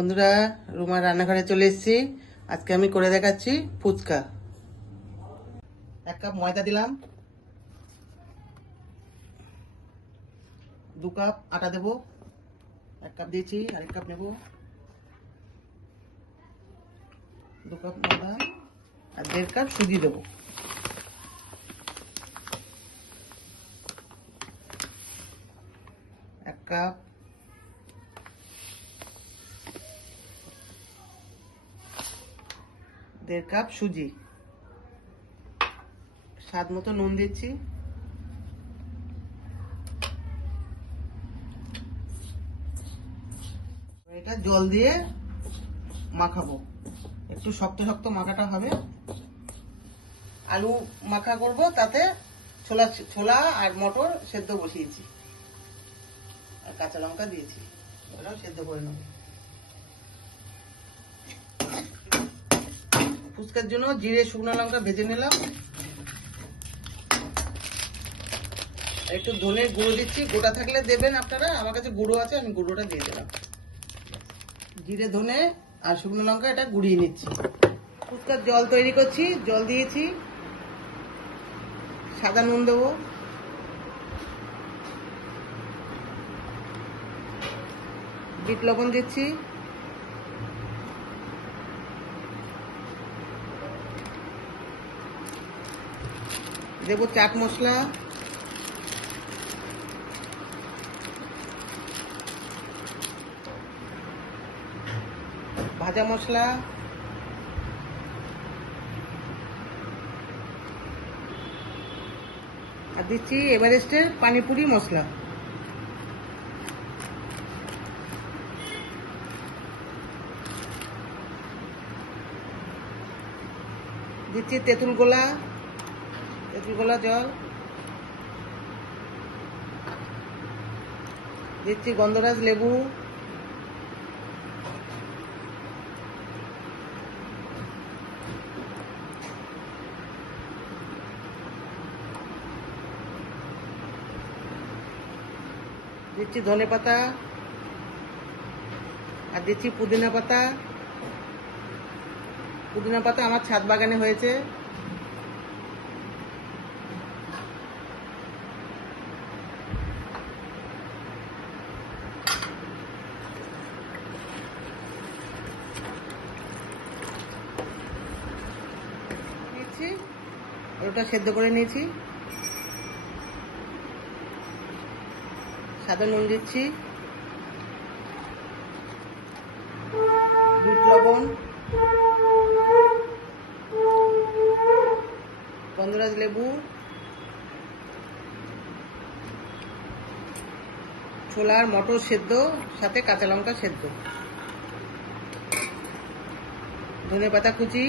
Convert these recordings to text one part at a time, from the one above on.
বন্ধুরা রুমার রান্নাঘরে চলে এসেছি। আজকে আমি করে দেখাচ্ছি ফুচকা। এক কাপ ময়দা দিলাম। দু কাপ আটা দেব। এক কাপ দিয়েছি, আরেক কাপ নেব। দু কাপ ময়দা আর দেড় কাপ সুজি দেবো। এক কাপ দেড় কাপ সুজি। স্বাদ মতো নুন দিচ্ছি। এটা জল দিয়ে মাখাবো। একটু শক্ত শক্ত মাখাটা হবে। আলু মাখা করব, তাতে ছোলা ছোলা আর মটর সেদ্ধ বসিয়েছি। আর কাঁচা লঙ্কা দিয়েছি। ওটাও সেদ্ধ করে নেব। ফুচকার জন্য জিরে, শুকনো লঙ্কা ভেজে নিলাম। একটু ধনে গুঁড়ো দিচ্ছি। গোটা থাকলে দেবেন আপনারা। আমার কাছে গুঁড়ো আছে, আমি গুঁড়োটা দিয়ে দিলাম। জিরে, ধনে আর শুকনো লঙ্কা এটা গুঁড়িয়ে নিচ্ছি। ফুচকার জল তৈরি করছি, জল দিয়েছি। সাদা নুন দেবো। বিট লবণ দিচ্ছি। দেবো চাট মশলা। ভাজা মশলা। আর দিচ্ছি এভারেস্টের পানিপুরি মশলা। দিচ্ছি তেঁতুল গোলা। তেঁতুল গোলা জল। দিচ্ছি গন্ধরাজ লেবু। দিচ্ছি ধনে পাতা। আর দিচ্ছি পুদিনা পাতা। পুদিনা পাতা আমার ছাদ বাগানে হয়েছে নিয়েছি ওটা সেদ্ধ করে নিয়েছি। সাদা নুন দিচ্ছি। বিট লবণ। লেবু। ছোলার মটর সেদ্ধ, সাথে কাঁচা লঙ্কা সেদ্ধ। ধনে পাতা কুচি।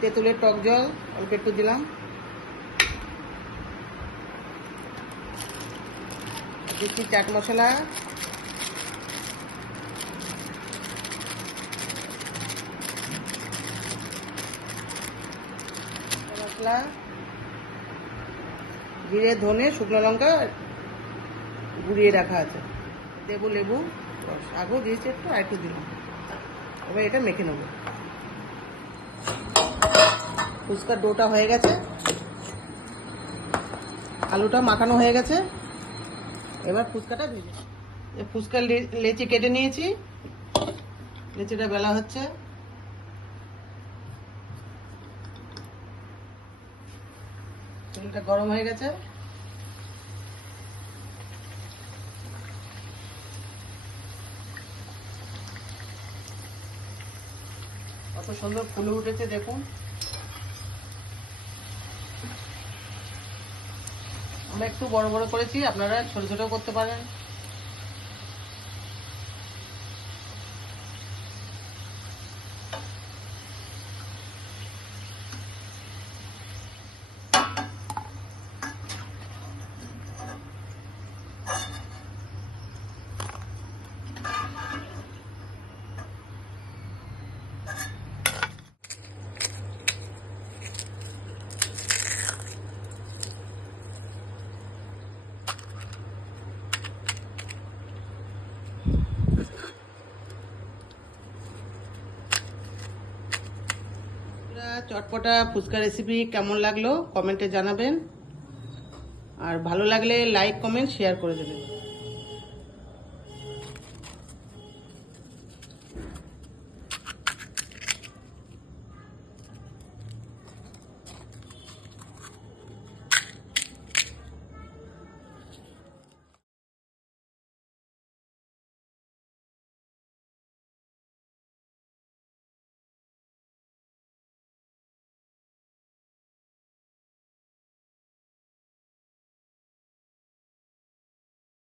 তেঁতুলের টক জল, অল্প একটু দিলাম। দিচ্ছি চাট মশলা। মশলা, জিরে, ধনে, শুকনো লঙ্কা গুঁড়িয়ে রাখা আছে। দেবো লেবু আগেও দিয়েছি একটু, আর একটু দিলাম। এবার এটা মেখে নেব। ফুচকার ডোটা হয়ে গেছে। আলুটা মাখানো হয়ে গেছে। এবার ফুচকাটা ভেজে এই ফুচকার লেচি কেটে নিয়েছি। লেচিটা বেলা হচ্ছে। গরম হয়ে গেছে। কত সুন্দর ফুলে উঠেছে, দেখুন। আমরা একটু বড় বড় করেছি আপনারা ছোট ছোট করতে পারেন। চটপটা ফুচকা রেসিপি কেমন লাগল? কমেন্টে জানাবেন। আর ভালো লাগলে লাইক কমেন্ট শেয়ার করে দেবেন।